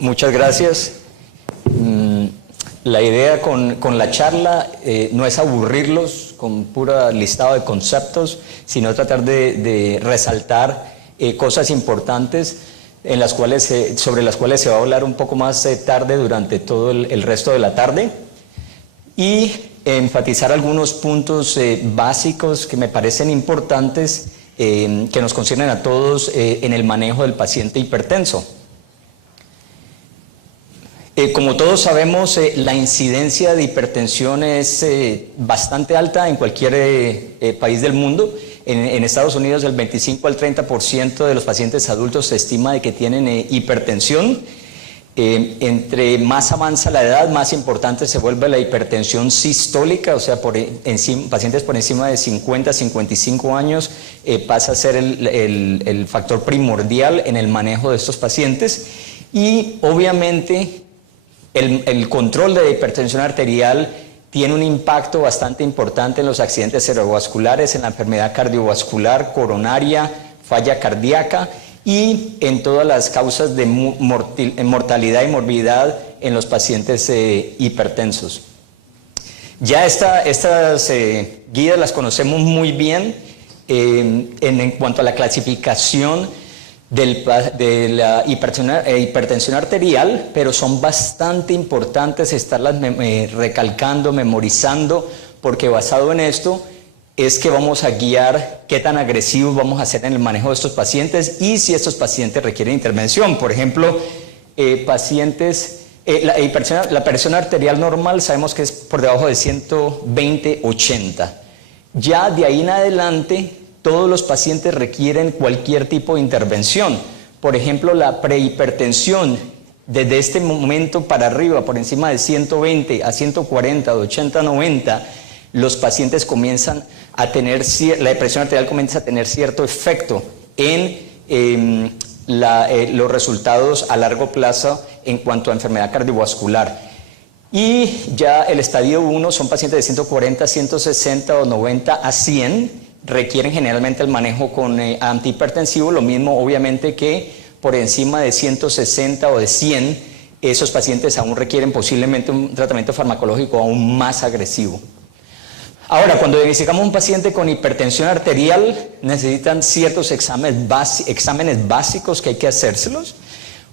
Muchas gracias. La idea con la charla no es aburrirlos con puro listado de conceptos, sino tratar de resaltar cosas importantes en las cuales, sobre las cuales se va a hablar un poco más tarde durante todo el resto de la tarde, y enfatizar algunos puntos básicos que me parecen importantes que nos conciernen a todos en el manejo del paciente hipertenso. Como todos sabemos, la incidencia de hipertensión es bastante alta en cualquier país del mundo. En Estados Unidos el 25 al 30% de los pacientes adultos se estima de que tienen hipertensión. Entre más avanza la edad, más importante se vuelve la hipertensión sistólica, o sea, pacientes por encima de 50, 55 años pasa a ser el factor primordial en el manejo de estos pacientes. Y obviamente el control de la hipertensión arterial tiene un impacto bastante importante en los accidentes cerebrovasculares, en la enfermedad cardiovascular, coronaria, falla cardíaca y en todas las causas de mortalidad y morbidad en los pacientes hipertensos. Ya estas guías las conocemos muy bien en cuanto a la clasificación de la hipertensión arterial, pero son bastante importantes estarlas recalcando, memorizando, porque basado en esto es que vamos a guiar qué tan agresivos vamos a hacer en el manejo de estos pacientes y si estos pacientes requieren intervención. Por ejemplo, la presión arterial normal sabemos que es por debajo de 120/80. Ya de ahí en adelante todos los pacientes requieren cualquier tipo de intervención. Por ejemplo, la prehipertensión, desde este momento para arriba, por encima de 120 a 140, de 80 a 90, los pacientes comienzan a tener, la presión arterial comienza a tener cierto efecto en los resultados a largo plazo en cuanto a enfermedad cardiovascular. Y ya el estadio 1 son pacientes de 140, 160 o 90 a 100, requieren generalmente el manejo con antihipertensivo, lo mismo obviamente que por encima de 160 o de 100, esos pacientes aún requieren posiblemente un tratamiento farmacológico aún más agresivo. Ahora, cuando diagnosticamos un paciente con hipertensión arterial, necesitan ciertos exámenes básicos que hay que hacérselos.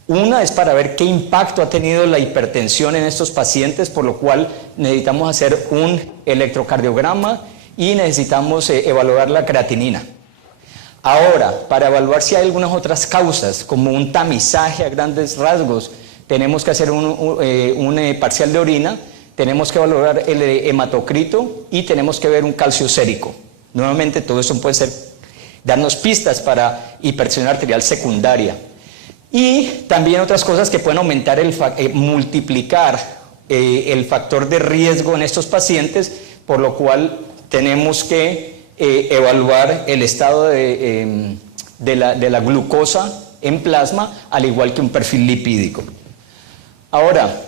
Una es para ver qué impacto ha tenido la hipertensión en estos pacientes, por lo cual necesitamos hacer un electrocardiograma y necesitamos evaluar la creatinina. Ahora, para evaluar si hay algunas otras causas, como un tamizaje a grandes rasgos, tenemos que hacer un parcial de orina, tenemos que evaluar el hematocrito y tenemos que ver un calcio sérico. Nuevamente, todo eso puede darnos pistas para hipertensión arterial secundaria. Y también otras cosas que pueden aumentar, multiplicar el factor de riesgo en estos pacientes, por lo cual tenemos que evaluar el estado de la glucosa en plasma, al igual que un perfil lipídico. Ahora,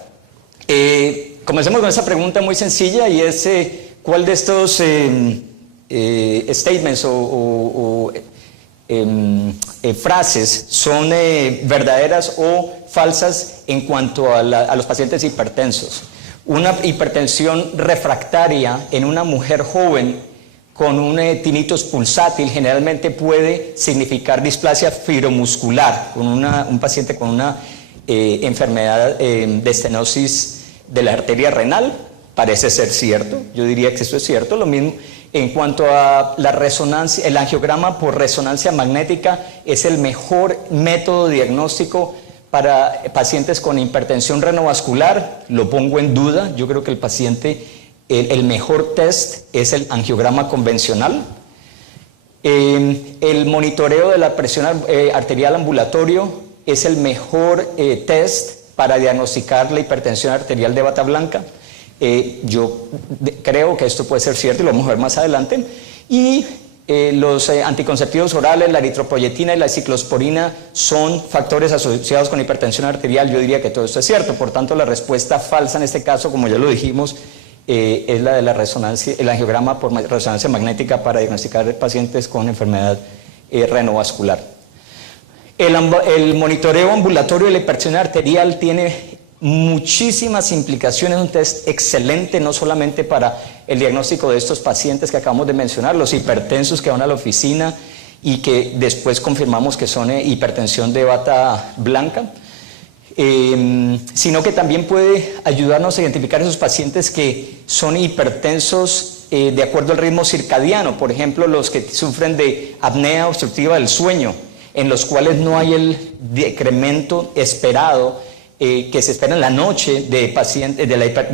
comencemos con esa pregunta muy sencilla, y es ¿cuál de estos statements o frases son verdaderas o falsas en cuanto a los pacientes hipertensos? Una hipertensión refractaria en una mujer joven con un tinnitus pulsátil generalmente puede significar displasia fibromuscular, con un paciente con una enfermedad de estenosis de la arteria renal. Parece ser cierto, yo diría que eso es cierto. Lo mismo en cuanto a la resonancia, el angiograma por resonancia magnética es el mejor método diagnóstico para pacientes con hipertensión renovascular. Lo pongo en duda. Yo creo que el mejor test es el angiograma convencional. El monitoreo de la presión arterial ambulatorio es el mejor test para diagnosticar la hipertensión arterial de bata blanca. Yo creo que esto puede ser cierto y lo vamos a ver más adelante. Y los anticonceptivos orales, la eritropoyetina y la ciclosporina son factores asociados con hipertensión arterial. Yo diría que todo esto es cierto. Por tanto, la respuesta falsa en este caso, como ya lo dijimos, es la de la resonancia, el angiograma por resonancia magnética para diagnosticar pacientes con enfermedad renovascular. El monitoreo ambulatorio de la hipertensión arterial tiene muchísimas implicaciones, un test excelente no solamente para el diagnóstico de estos pacientes que acabamos de mencionar, los hipertensos que van a la oficina y que después confirmamos que son hipertensión de bata blanca, sino que también puede ayudarnos a identificar esos pacientes que son hipertensos de acuerdo al ritmo circadiano, por ejemplo los que sufren de apnea obstructiva del sueño, en los cuales no hay el decremento esperado que se espera en la noche de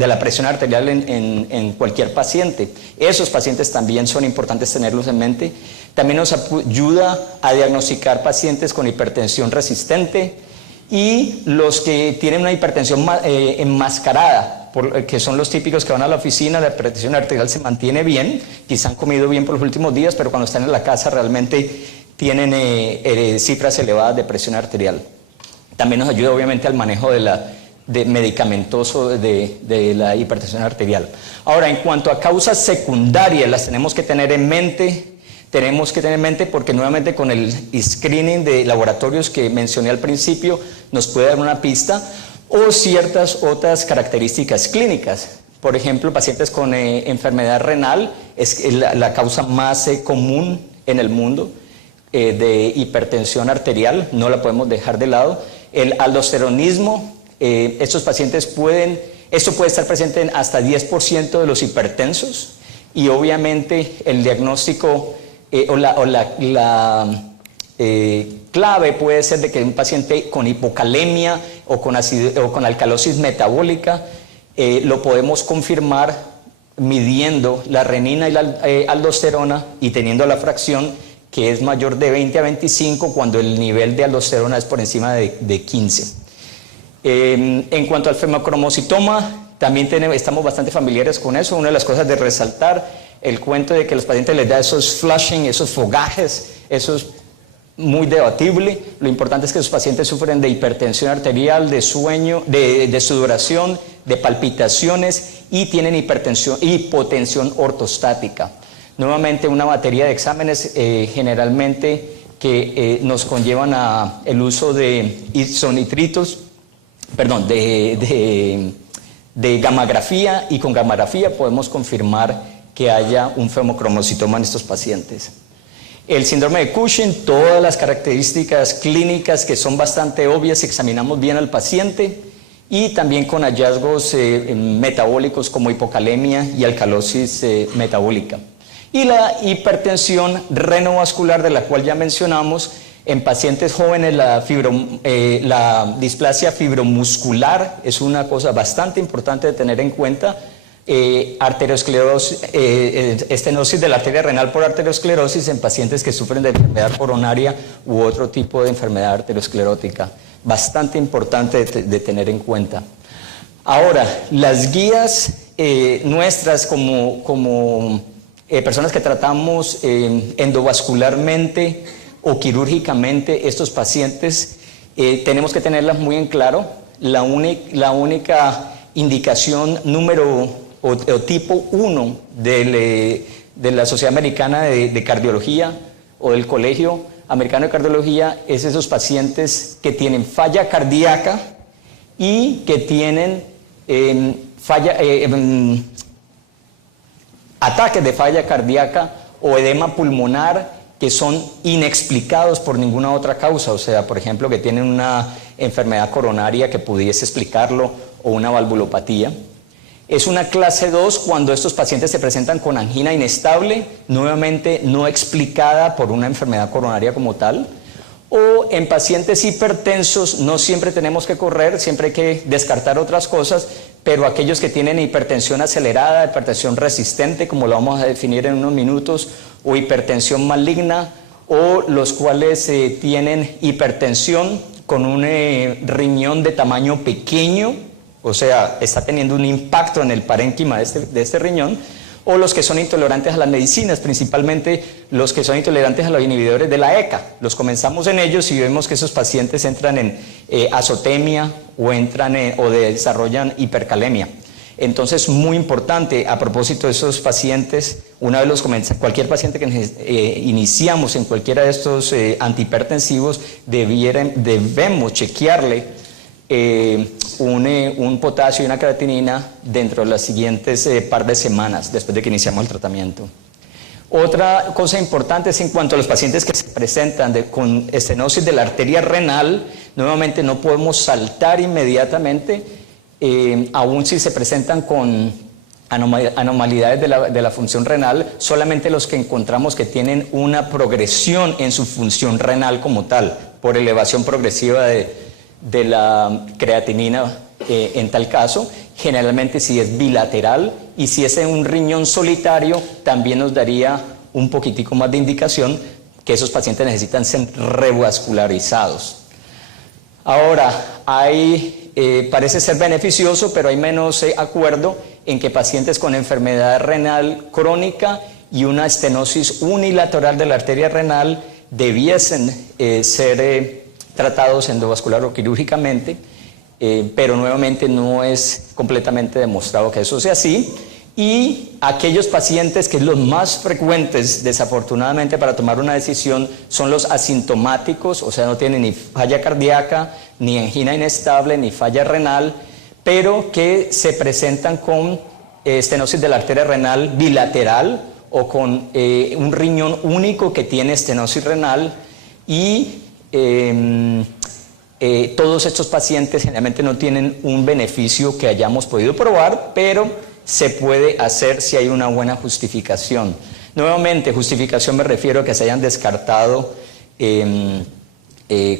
la presión arterial en cualquier paciente. Esos pacientes también son importantes tenerlos en mente. También nos ayuda a diagnosticar pacientes con hipertensión resistente y los que tienen una hipertensión enmascarada, que son los típicos que van a la oficina, la hipertensión arterial se mantiene bien, quizá han comido bien por los últimos días, pero cuando están en la casa realmente tienen cifras elevadas de presión arterial. También nos ayuda obviamente al manejo medicamentoso de la hipertensión arterial. Ahora, en cuanto a causas secundarias, las tenemos que tener en mente. Porque nuevamente con el screening de laboratorios que mencioné al principio nos puede dar una pista, o ciertas otras características clínicas. Por ejemplo, pacientes con enfermedad renal es la causa más común en el mundo de hipertensión arterial, no la podemos dejar de lado. El aldosteronismo, estos pacientes esto puede estar presente en hasta 10% de los hipertensos, y obviamente el diagnóstico clave puede ser de que un paciente con hipocalemia o con alcalosis metabólica lo podemos confirmar midiendo la renina y la aldosterona y teniendo la fracción que es mayor de 20 a 25 cuando el nivel de aldosterona es por encima de 15. En cuanto al femocromocitoma, también estamos bastante familiares con eso. Una de las cosas de resaltar el cuento de que a los pacientes les da esos flushing, esos fogajes, eso es muy debatible. Lo importante es que los pacientes sufren de hipertensión arterial, de sueño, de sudoración, de palpitaciones y tienen hipotensión ortostática. Nuevamente una batería de exámenes generalmente que nos conllevan a el uso de isonitritos, de gammagrafía, y con gammagrafía podemos confirmar que haya un femocromocitoma en estos pacientes. El síndrome de Cushing, todas las características clínicas que son bastante obvias, examinamos bien al paciente, y también con hallazgos metabólicos como hipocalemia y alcalosis metabólica. Y la hipertensión renovascular, de la cual ya mencionamos, en pacientes jóvenes la displasia fibromuscular es una cosa bastante importante de tener en cuenta. Arteriosclerosis, estenosis de la arteria renal por arteriosclerosis en pacientes que sufren de enfermedad coronaria u otro tipo de enfermedad arteriosclerótica. Bastante importante de tener en cuenta. Ahora, las guías nuestras como personas que tratamos endovascularmente o quirúrgicamente estos pacientes, tenemos que tenerlas muy en claro. La única indicación o tipo 1 de la Sociedad Americana de Cardiología o del Colegio Americano de Cardiología es esos pacientes que tienen falla cardíaca y que tienen ataques de falla cardíaca o edema pulmonar que son inexplicados por ninguna otra causa, o sea, por ejemplo, que tienen una enfermedad coronaria que pudiese explicarlo o una valvulopatía. Es una clase 2 cuando estos pacientes se presentan con angina inestable, nuevamente no explicada por una enfermedad coronaria como tal, o en pacientes hipertensos no siempre tenemos que correr, siempre hay que descartar otras cosas, pero aquellos que tienen hipertensión acelerada, hipertensión resistente, como lo vamos a definir en unos minutos, o hipertensión maligna, o los cuales tienen hipertensión con un riñón de tamaño pequeño, o sea, está teniendo un impacto en el parénquima de este riñón, o los que son intolerantes a las medicinas, principalmente los que son intolerantes a los inhibidores de la ECA. Los comenzamos en ellos y vemos que esos pacientes entran en azotemia o desarrollan hipercalemia. Entonces, muy importante, a propósito de esos pacientes, una vez los comenzamos, cualquier paciente que iniciamos en cualquiera de estos antihipertensivos, debemos chequearle un potasio y una creatinina dentro de las siguientes par de semanas después de que iniciamos el tratamiento. Otra cosa importante es en cuanto a los pacientes que se presentan con estenosis de la arteria renal. Nuevamente no podemos saltar inmediatamente, aún si se presentan con anomalidades de la función renal, solamente los que encontramos que tienen una progresión en su función renal como tal, por elevación progresiva de la creatinina en tal caso. Generalmente si es bilateral, y si es en un riñón solitario, también nos daría un poquitico más de indicación que esos pacientes necesitan ser revascularizados. Ahora, parece ser beneficioso, pero hay menos acuerdo en que pacientes con enfermedad renal crónica y una estenosis unilateral de la arteria renal debiesen ser tratados endovascular o quirúrgicamente, pero nuevamente no es completamente demostrado que eso sea así. Y aquellos pacientes que los más frecuentes, desafortunadamente, para tomar una decisión son los asintomáticos, o sea, no tienen ni falla cardíaca, ni angina inestable, ni falla renal, pero que se presentan con estenosis de la arteria renal bilateral o con un riñón único que tiene estenosis renal, y todos estos pacientes generalmente no tienen un beneficio que hayamos podido probar, pero se puede hacer si hay una buena justificación. Nuevamente, justificación me refiero a que se hayan descartado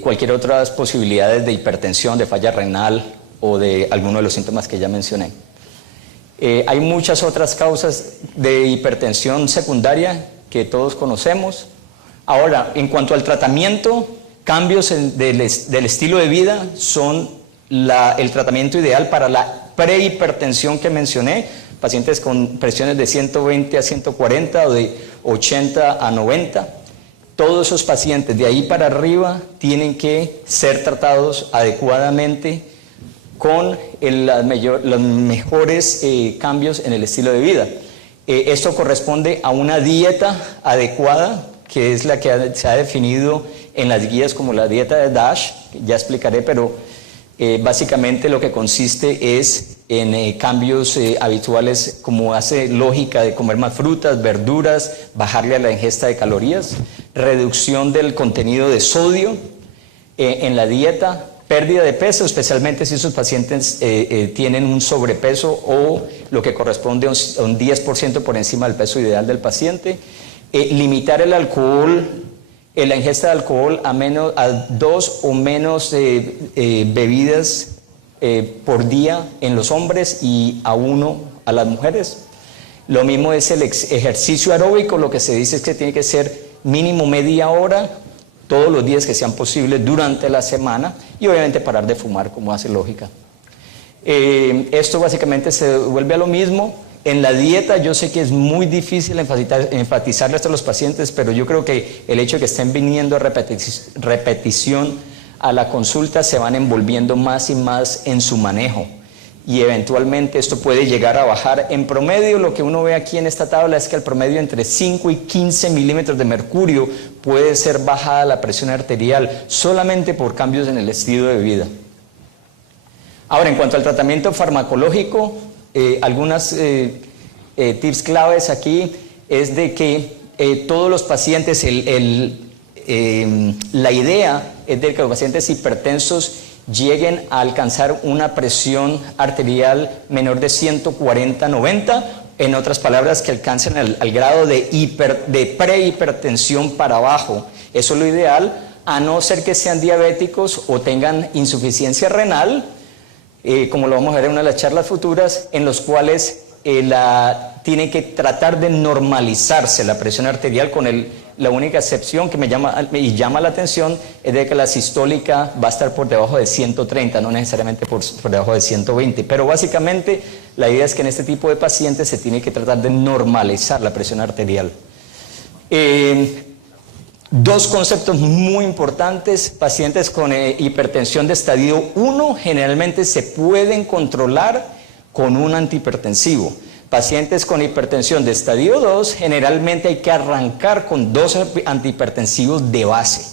cualquier otras posibilidades de hipertensión, de falla renal o de alguno de los síntomas que ya mencioné. Hay muchas otras causas de hipertensión secundaria que todos conocemos. Ahora, en cuanto al tratamiento, cambios del estilo de vida son el tratamiento ideal para la prehipertensión que mencioné, pacientes con presiones de 120 a 140 o de 80 a 90. Todos esos pacientes de ahí para arriba tienen que ser tratados adecuadamente con los mejores cambios en el estilo de vida. Esto corresponde a una dieta adecuada, que es la que se ha definido en las guías como la dieta de DASH, que ya explicaré, pero básicamente lo que consiste es en cambios habituales, como hace lógica de comer más frutas, verduras, bajarle a la ingesta de calorías, reducción del contenido de sodio en la dieta, pérdida de peso, especialmente si esos pacientes tienen un sobrepeso o lo que corresponde a un 10% por encima del peso ideal del paciente, limitar el alcohol, la ingesta de alcohol a 2 o menos bebidas por día en los hombres y a 1 a las mujeres. Lo mismo es el ejercicio aeróbico, lo que se dice es que tiene que ser mínimo media hora todos los días que sean posibles durante la semana, y obviamente parar de fumar, como hace lógica. Esto básicamente se vuelve a lo mismo. En la dieta yo sé que es muy difícil enfatizarle esto a los pacientes, pero yo creo que el hecho de que estén viniendo a repetición a la consulta, se van envolviendo más y más en su manejo, y eventualmente esto puede llegar a bajar. En promedio, lo que uno ve aquí en esta tabla es que el promedio entre 5 y 15 milímetros de mercurio puede ser bajada la presión arterial solamente por cambios en el estilo de vida. Ahora, en cuanto al tratamiento farmacológico, algunas tips claves aquí es de que todos los pacientes, la idea es de que los pacientes hipertensos lleguen a alcanzar una presión arterial menor de 140/90, en otras palabras, que alcancen al grado de prehipertensión para abajo. Eso es lo ideal, a no ser que sean diabéticos o tengan insuficiencia renal, como lo vamos a ver en una de las charlas futuras, en los cuales tiene que tratar de normalizarse la presión arterial, con la única excepción que me llama la atención es de que la sistólica va a estar por debajo de 130, no necesariamente por debajo de 120, pero básicamente la idea es que en este tipo de pacientes se tiene que tratar de normalizar la presión arterial. Dos conceptos muy importantes: pacientes con hipertensión de estadio 1 generalmente se pueden controlar con un antihipertensivo. Pacientes con hipertensión de estadio 2, generalmente hay que arrancar con 2 antihipertensivos de base.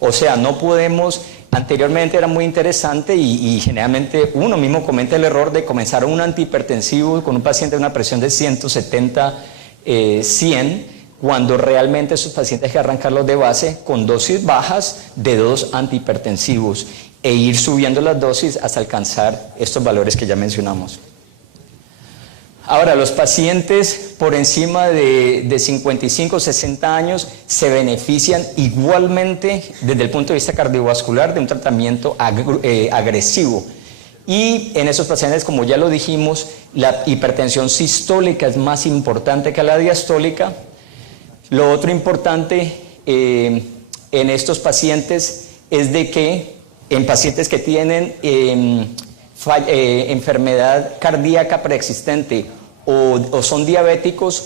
O sea, no podemos, anteriormente era muy interesante y generalmente uno mismo comete el error de comenzar un antihipertensivo con un paciente de una presión de 170, 100, cuando realmente esos pacientes hay que arrancarlos de base con dosis bajas de 2 antihipertensivos e ir subiendo las dosis hasta alcanzar estos valores que ya mencionamos. Ahora, los pacientes por encima de 55 o 60 años se benefician igualmente desde el punto de vista cardiovascular de un tratamiento agresivo. Y en esos pacientes, como ya lo dijimos, la hipertensión sistólica es más importante que la diastólica. Lo otro importante en estos pacientes es de que en pacientes que tienen enfermedad cardíaca preexistente o son diabéticos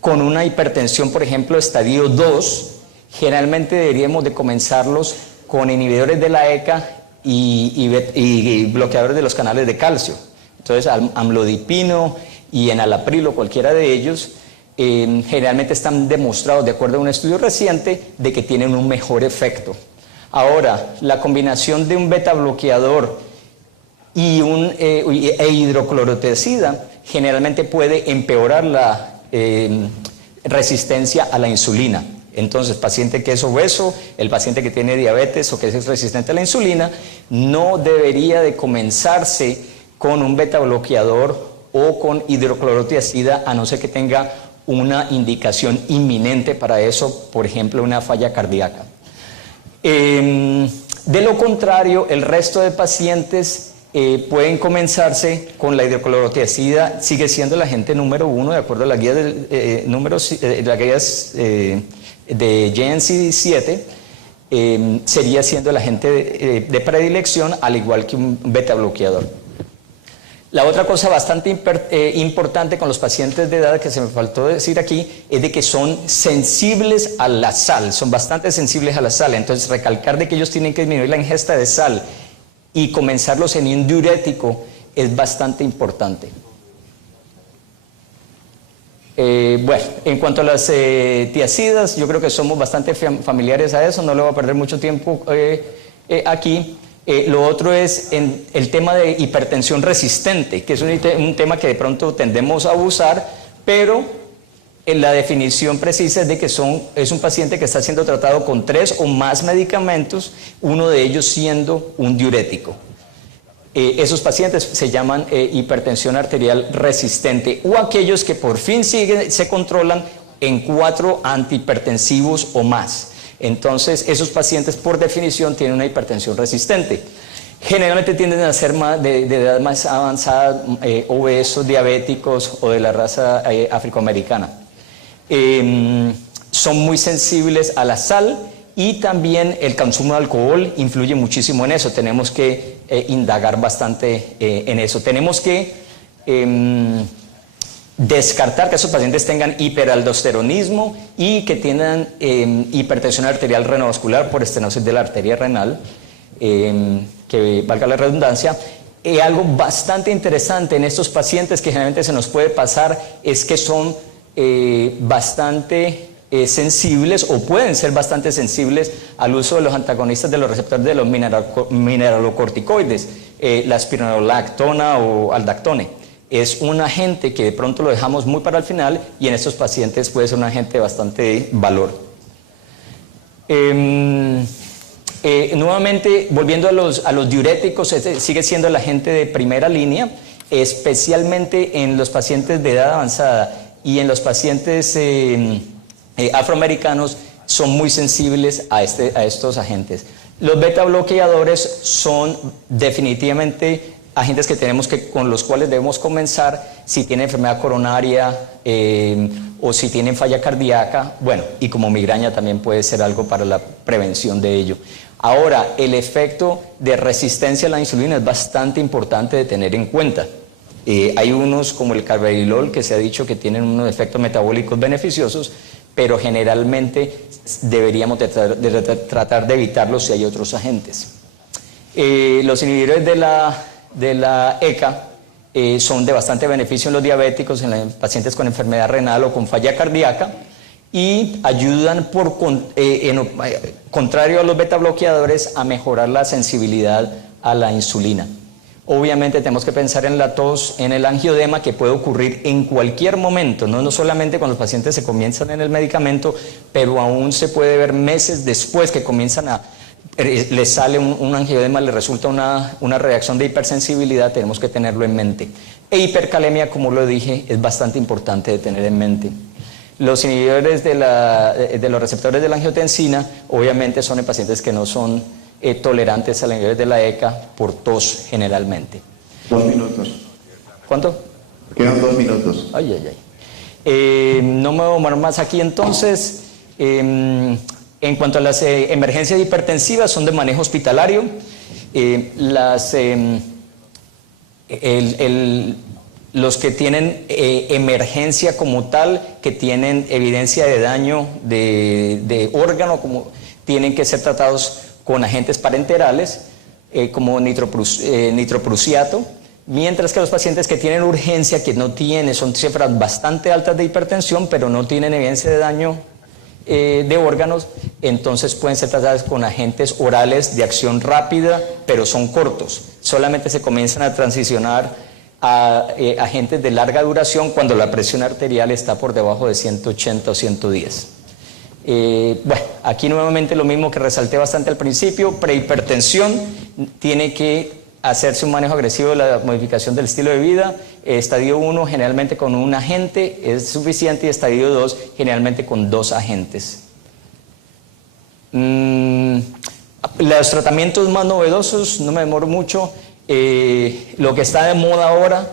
con una hipertensión, por ejemplo, estadio 2, generalmente deberíamos de comenzarlos con inhibidores de la ECA y bloqueadores de los canales de calcio. Entonces, amlodipino y enalapril, cualquiera de ellos, generalmente están demostrados, de acuerdo a un estudio reciente, de que tienen un mejor efecto. Ahora, la combinación de un beta bloqueador e hidroclorotiazida generalmente puede empeorar la resistencia a la insulina. Entonces, paciente que es obeso, el paciente que tiene diabetes o que es resistente a la insulina, no debería de comenzarse con un beta bloqueador o con hidroclorotiazida, a no ser que tenga una indicación inminente para eso, por ejemplo, una falla cardíaca. De lo contrario, el resto de pacientes pueden comenzarse con la hidroclorotiazida, sigue siendo el agente número 1 de acuerdo a las guías de JNCD7, sería siendo el agente de predilección, al igual que un beta bloqueador. La otra cosa bastante importante con los pacientes de edad que se me faltó decir aquí es de que son sensibles a la sal, son bastante sensibles a la sal. Entonces, recalcar de que ellos tienen que disminuir la ingesta de sal y comenzarlos en un diurético es bastante importante. Bueno, en cuanto a las tiazidas, yo creo que somos bastante familiares a eso, no le voy a perder mucho tiempo aquí. Lo otro es el tema de hipertensión resistente, que es un tema que de pronto tendemos a abusar, pero la definición precisa es de que es un paciente que está siendo tratado con 3 o más medicamentos, uno de ellos siendo un diurético. Esos pacientes se llaman hipertensión arterial resistente, o aquellos que por fin se controlan en 4 antihipertensivos o más. Entonces, esos pacientes por definición tienen una hipertensión resistente. Generalmente tienden a ser de edad más avanzada, obesos, diabéticos o de la raza afroamericana. Son muy sensibles a la sal y también el consumo de alcohol influye muchísimo en eso. Tenemos que indagar bastante en eso. Tenemos que descartar que esos pacientes tengan hiperaldosteronismo y que tengan hipertensión arterial renovascular por estenosis de la arteria renal, que valga la redundancia. Algo bastante interesante en estos pacientes que generalmente se nos puede pasar es que son bastante sensibles o pueden ser bastante sensibles al uso de los antagonistas de los receptores de los mineralocorticoides, la espironolactona o aldactone. Es un agente que de pronto lo dejamos muy para el final y en estos pacientes puede ser un agente de bastante valor. Nuevamente, volviendo a los diuréticos, sigue siendo el agente de primera línea, especialmente en los pacientes de edad avanzada y en los pacientes afroamericanos son muy sensibles a estos agentes. Los beta bloqueadores son definitivamente agentes que con los cuales debemos comenzar si tienen enfermedad coronaria o si tienen falla cardíaca, bueno, y como migraña también puede ser algo para la prevención de ello. Ahora, el efecto de resistencia a la insulina es bastante importante de tener en cuenta. Hay unos como el carvedilol que se ha dicho que tienen unos efectos metabólicos beneficiosos, pero generalmente deberíamos tratar de evitarlos si hay otros agentes. Los inhibidores de la ECA son de bastante beneficio en los diabéticos, en los pacientes con enfermedad renal o con falla cardíaca, y ayudan, contrario a los beta bloqueadores, a mejorar la sensibilidad a la insulina. Obviamente tenemos que pensar en la tos, en el angiodema, que puede ocurrir en cualquier momento, no solamente cuando los pacientes se comienzan en el medicamento, pero aún se puede ver meses después que comienzan les sale un angiodema, les resulta una reacción de hipersensibilidad. Tenemos que tenerlo en mente. E hipercalemia, como lo dije, es bastante importante de tener en mente. Los inhibidores de los receptores de la angiotensina, obviamente, son en pacientes que no son tolerantes a los inhibidores de la ECA por tos generalmente. 2 minutos. ¿Cuánto? Quedan 2 minutos. Ay, ay, ay. No me voy a demorar más aquí entonces. En cuanto a las emergencias hipertensivas, son de manejo hospitalario. Los que tienen emergencia como tal, que tienen evidencia de daño de órgano, tienen que ser tratados con agentes parenterales, como nitroprusiato, mientras que los pacientes que tienen urgencia, que no tienen, son cifras bastante altas de hipertensión, pero no tienen evidencia de daño de órganos, entonces pueden ser tratados con agentes orales de acción rápida, pero son cortos. Solamente se comienzan a transicionar a agentes de larga duración cuando la presión arterial está por debajo de 180 o 110. Bueno, aquí nuevamente lo mismo que resalté bastante al principio: prehipertensión, tiene que hacerse un manejo agresivo de la modificación del estilo de vida. Estadio 1 generalmente con un agente es suficiente, y estadio 2 generalmente con 2 agentes. Los tratamientos más novedosos, no me demoro mucho, lo que está de moda ahora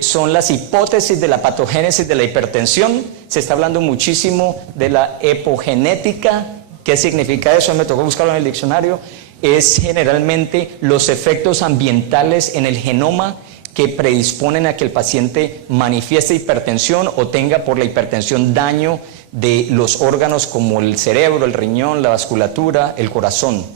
son las hipótesis de la patogénesis de la hipertensión. Se está hablando muchísimo de la epogenética. ¿Qué significa eso? Me tocó buscarlo en el diccionario. Es generalmente los efectos ambientales en el genoma que predisponen a que el paciente manifieste hipertensión o tenga por la hipertensión daño de los órganos como el cerebro, el riñón, la vasculatura, el corazón.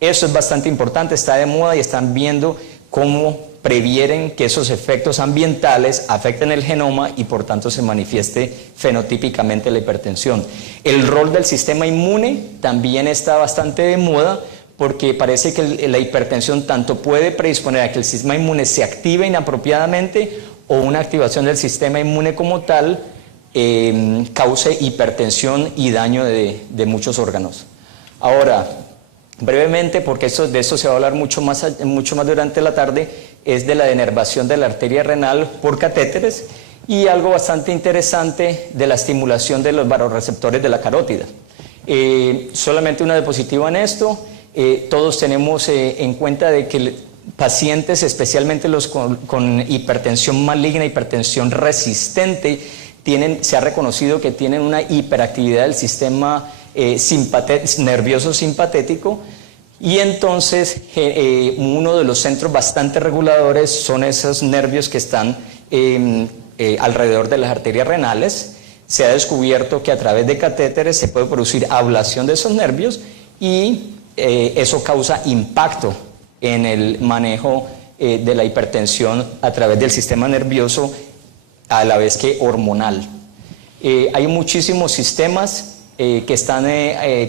Eso es bastante importante, está de moda, y están viendo cómo previenen que esos efectos ambientales afecten el genoma y por tanto se manifieste fenotípicamente la hipertensión. El rol del sistema inmune también está bastante de moda, porque parece que la hipertensión tanto puede predisponer a que el sistema inmune se active inapropiadamente, o una activación del sistema inmune como tal cause hipertensión y daño de muchos órganos. Ahora, brevemente, porque de esto se va a hablar mucho más durante la tarde, es de la denervación de la arteria renal por catéteres, y algo bastante interesante de la estimulación de los vasoreceptores de la carótida. Solamente una diapositiva en esto. Todos tenemos en cuenta de que pacientes, especialmente los con hipertensión maligna, hipertensión resistente, se ha reconocido que tienen una hiperactividad del sistema nervioso simpatético, y entonces uno de los centros bastante reguladores son esos nervios que están alrededor de las arterias renales. Se ha descubierto que a través de catéteres se puede producir ablación de esos nervios, y eso causa impacto en el manejo de la hipertensión a través del sistema nervioso, a la vez que hormonal. Hay muchísimos sistemas que están,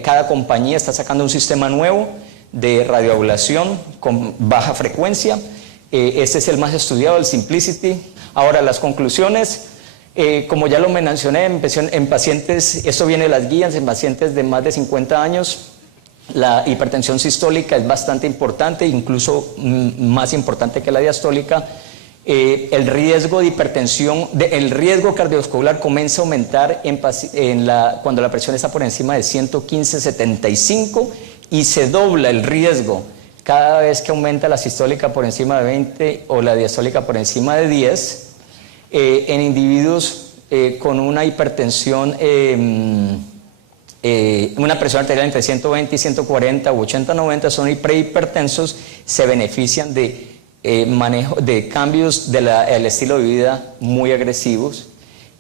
cada compañía está sacando un sistema nuevo de radioablación con baja frecuencia. Este es el más estudiado, el Symplicity. Ahora, las conclusiones, como ya lo mencioné, en pacientes, esto viene de las guías, en pacientes de más de 50 años, la hipertensión sistólica es bastante importante, incluso más importante que la diastólica. El riesgo de hipertensión, el riesgo cardiovascular comienza a aumentar cuando la presión está por encima de 115/75, y se dobla el riesgo cada vez que aumenta la sistólica por encima de 20 o la diastólica por encima de 10. En individuos con una hipertensión, una presión arterial entre 120 y 140 u 80-90, son prehipertensos, se benefician de manejo de cambios del estilo de vida muy agresivos.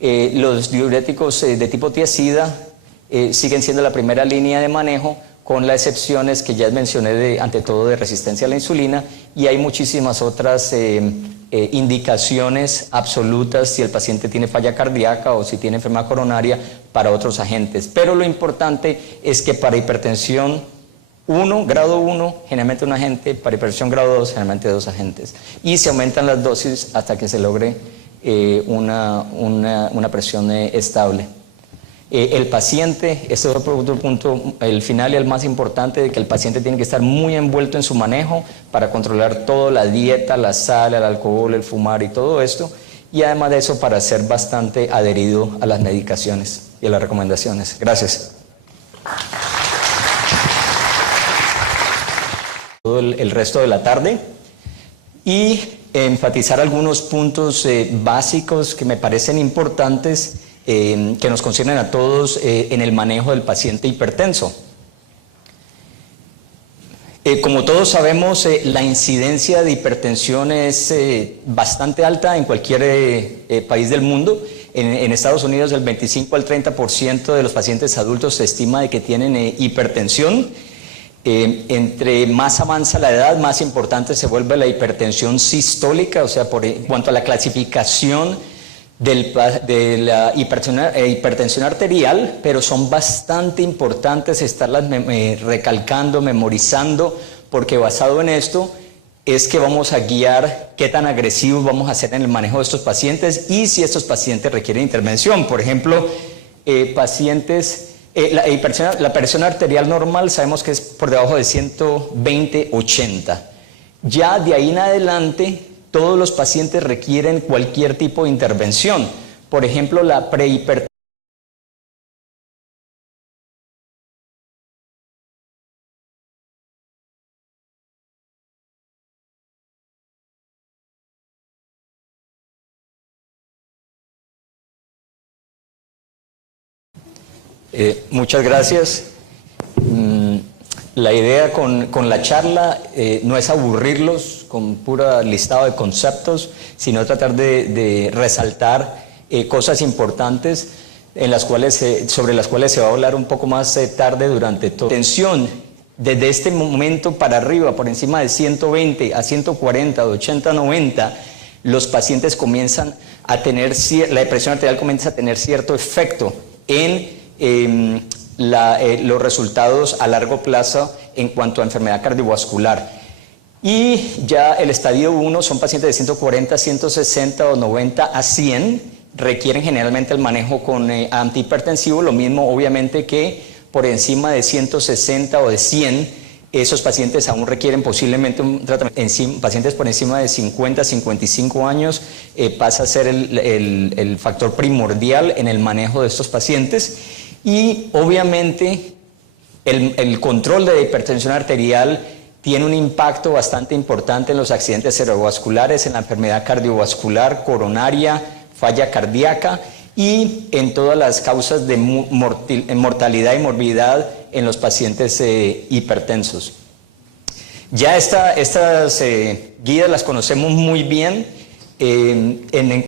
Los diuréticos de tipo tiazida siguen siendo la primera línea de manejo, con las excepciones que ya mencioné, ante todo de resistencia a la insulina, y hay muchísimas otras indicaciones absolutas si el paciente tiene falla cardíaca o si tiene enfermedad coronaria para otros agentes. Pero lo importante es que para hipertensión grado 1, generalmente un agente; para hipertensión grado 2, generalmente 2 agentes. Y se aumentan las dosis hasta que se logre una presión estable. El paciente, este es otro punto, el final y el más importante, de que el paciente tiene que estar muy envuelto en su manejo para controlar toda la dieta, la sal, el alcohol, el fumar y todo esto. Y además de eso, para ser bastante adherido a las medicaciones y a las recomendaciones. Gracias. Todo el resto de la tarde y enfatizar algunos puntos básicos que me parecen importantes, que nos conciernen a todos en el manejo del paciente hipertenso. Como todos sabemos, la incidencia de hipertensión es bastante alta en cualquier país del mundo. En Estados Unidos, el 25 al 30% de los pacientes adultos se estima de que tienen hipertensión. Entre más avanza la edad, más importante se vuelve la hipertensión sistólica, o sea, en cuanto a la clasificación de la hipertensión arterial, pero son bastante importantes estarlas recalcando, memorizando, porque basado en esto es que vamos a guiar qué tan agresivos vamos a hacer en el manejo de estos pacientes y si estos pacientes requieren intervención. Por ejemplo, la presión arterial normal sabemos que es por debajo de 120/80. Ya de ahí en adelante, todos los pacientes requieren cualquier tipo de intervención. Por ejemplo, la prehipertensión. Muchas gracias. La idea con la charla no es aburrirlos con pura listado de conceptos, sino tratar de resaltar cosas importantes sobre las cuales se va a hablar un poco más tarde durante todo. Tensión, desde este momento para arriba, por encima de 120 a 140, de 80 a 90, los pacientes comienzan a tener, la presión arterial comienza a tener cierto efecto en los resultados a largo plazo en cuanto a enfermedad cardiovascular. Y ya el estadio 1 son pacientes de 140, 160 o 90 a 100, requieren generalmente el manejo con antihipertensivo, lo mismo obviamente que por encima de 160 o de 100, esos pacientes aún requieren posiblemente un tratamiento. Pacientes por encima de 50, 55 años pasa a ser el factor primordial en el manejo de estos pacientes. Y obviamente el control de hipertensión arterial tiene un impacto bastante importante en los accidentes cerebrovasculares, en la enfermedad cardiovascular, coronaria, falla cardíaca y en todas las causas de mortalidad y morbidad en los pacientes hipertensos. Ya estas guías las conocemos muy bien. En